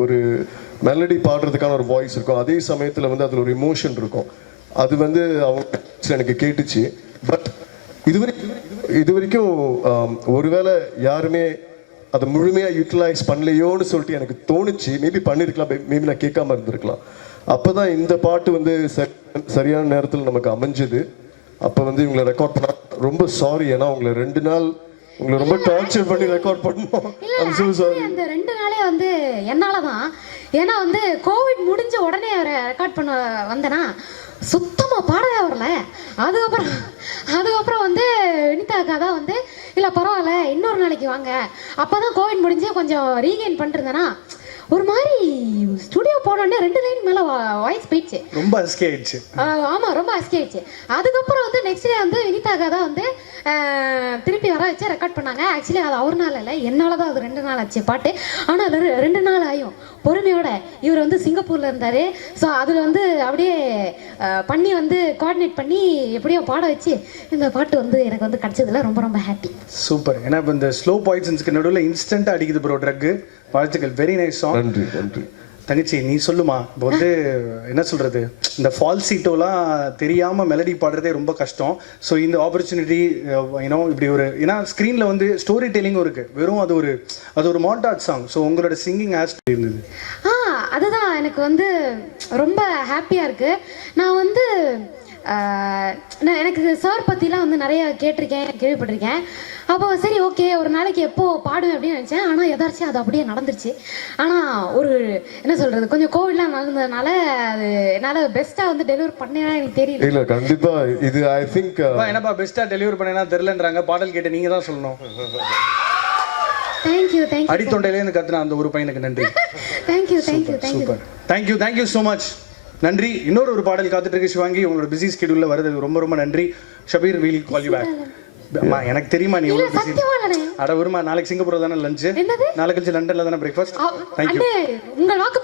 ஒரு மெலடி பாடுறதுக்கான ஒரு வாய்ஸ் இருக்கும், அதே சமயத்தில் வந்து அதில் ஒரு இமோஷன் இருக்கும். அது வந்து அவங்க எனக்கு கேட்டுச்சு. பட் இது வரைக்கும் ஒருவேளை யாருமே அதை முழுமையாக யூட்டிலைஸ் பண்ணலையோன்னு சொல்லிட்டு எனக்கு தோணுச்சு. மேபி பண்ணியிருக்கலாம், மேபி நான் கேட்காம இருந்திருக்கலாம். அப்போ தான் இந்த பாட்டு வந்து சரியான நேரத்தில் நமக்கு அமைஞ்சது. அப்போ வந்து இவங்களை ரெக்கார்ட் பண்ண ரொம்ப சாரி. ஏன்னா உங்களை 2 நாள் உங்களை ரொம்ப டார்ச்சர் பண்ணி ரெக்கார்ட் பண்ணோம். அந்த 2 நாளே வந்து என்னால தான். ஏன்னா வந்து கோவிட் முடிஞ்ச உடனே ரெக்கார்ட் பண்ண வந்தேன்னா சுத்தமா பாடவே வரல. அதுக்கப்புறம் வந்து வினிதாக்கா தான் வந்து இல்லை பரவாயில்ல இன்னொரு நாளைக்கு வாங்க, அப்போதான் கோவிட் முடிஞ்சு கொஞ்சம் ரீகெயின் பண்ணிருந்தேன்னா ஒரு மாதிரி ஸ்டுடியோ போனோடனே 2 லைன் மேலே வாய்ஸ் போயிடுச்சு, ரொம்ப அஸ்கி ஆயிடுச்சு. ஆமாம் ரொம்ப அஸ்கி ஆயிடுச்சு. அதுக்கப்புறம் வந்து நெக்ஸ்ட் டே வந்து வினிதாக்கா தான் வந்து திருப்பி வர வச்சு ரெக்கார்ட் பண்ணாங்க. ஆக்சுவலி அது அவர்னால இல்லை, என்னால் தான் அது 2 நாள் ஆச்சு பாட்டு. ஆனால் 2 நாள் ஆகும் பொறுமையோட. இவர் வந்து சிங்கப்பூரில் இருந்தார். ஸோ அதில் வந்து அப்படியே பண்ணி வந்து கோஆர்டினேட் பண்ணி எப்படியோ பாட வச்சு இந்த பாட்டு வந்து எனக்கு வந்து கிடச்சதுல ரொம்ப ரொம்ப ஹாப்பி. சூப்பர். ஏன்னா இப்போ இந்த ஸ்லோ பாய்சன்ஸ்க்கு நடுவில் இன்ஸ்டண்ட்டாக அடிக்குது ப்ரோ ட்ரக்கு. வாழ்த்துக்கள், வெரி நைஸ் சாங். நன்றி நன்றி. தங்கச்சி நீ சொல்லுமா, இப்போ வந்து என்ன சொல்கிறது, இந்த ஃபால்சீட்டோலாம் தெரியாமல் மெலடி பாடுறதே ரொம்ப கஷ்டம். ஸோ இந்த ஆப்பர்ச்சுனிட்டி யூனோ இப்படி ஒரு, ஏன்னா ஸ்க்ரீனில் வந்து ஸ்டோரி டெல்லிங்கும் இருக்குது, வெறும் அது ஒரு மாண்டாட் சாங். ஸோ உங்களோட சிங்கிங் ஆஸ்ட் இருந்தது. அதுதான் எனக்கு வந்து ரொம்ப ஹாப்பியாக இருக்குது. நான் வந்து எனக்கு சார் பற்றிலாம் வந்து நிறைய கேட்டிருக்கேன், கேள்விப்பட்டிருக்கேன். அப்போ சரி ஓகே ஒரு நாளைக்கு எப்போ பாடுவேன் அப்படின்னு நினச்சேன். ஆனால் எதாச்சும் அது அப்படியே நடந்துருச்சு. ஆனால் ஒரு என்ன சொல்கிறது, கொஞ்சம் கோவிட்லாம் நடந்ததுனால அது என்னால் பெஸ்ட்டாக வந்து டெலிவரி பண்ணேன்னா எனக்கு தெரியல. இல்லை கண்டிப்பாக இது ஐ திங்க் என்னப்பா பெஸ்ட்டாக டெலிவரி பண்ணேன்னா தெரிலன்றாங்க. பாடல் கேட்டு நீங்கள் தான் சொல்லணும். தேங்க்யூ. அடித்தொண்டையிலேருந்து கத்துனா அந்த ஒரு பையனுக்கு நன்றி. Thank you. Super. Thank you so much. நன்றி. இன்னொரு பாடல் காத்துட்டு இருக்கு சிவாங்கி. உங்களோட பிஸி ஸ்கெடியூல்ல வருது, ரொம்ப ரொம்ப நன்றி. Shabbir will call you back. அம்மா எனக்கு தெரியுமா நீ எவ்வளவு பிஸி. அட வருமா, நாளைக்கு சிங்கப்பூர்ல தானே லஞ்ச், நாளைக்கு கழிச்சு லண்டன்ல தானே பிரேக்ஃபாஸ்ட். தேங்க்யூ. உங்கள் வாக்கு